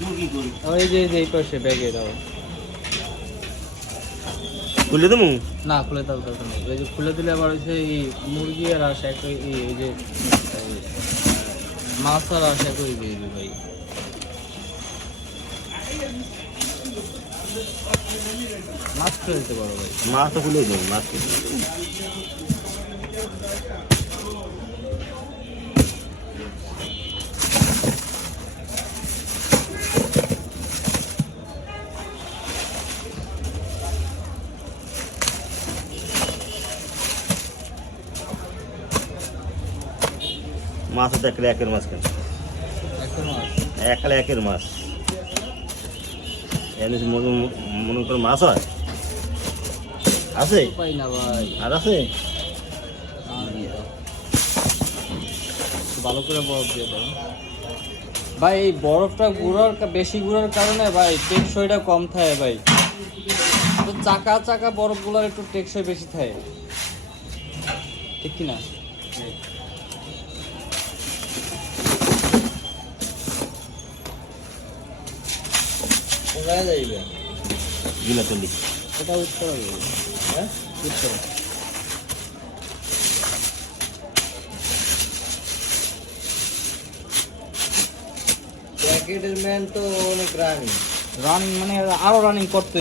ওই যে এই যে পাশে ব্যাগে দাও। খুলে দেবো? না খুলে দাও দরকার নেই ওই যে খুলে দিলে আবার হচ্ছে এই মুরগি আর আসে এক এই এই যে মাছ আর আসে এক ওই যে ভাই। মাছ খুলে দিতে পারো ভাই। মাছ তো খুলে দেবো মাছ খুলে মাছ তো একটা একের মাছ কেন? একটা একের মাছ। এমনি মনে করে মাছ হয়? আছে? আর আছে? ভালো করে বরফ দিয়ে দাও। ভাই এই বরফটা গুঁড়ার কা- বেশি গুঁড়ার কারণে ভাই টেকসইটা কম থাকে ভাই। তো চাকা চাকা বরফগুলোর একটু টেকসই বেশি থাকে। ঠিক কি চল্লিশ এটা উত্তর হ্যাঁ? উত্তর। প্যাকেটের ম্যান তো অনেক রানি রানিং মানে আরও রানিং করতে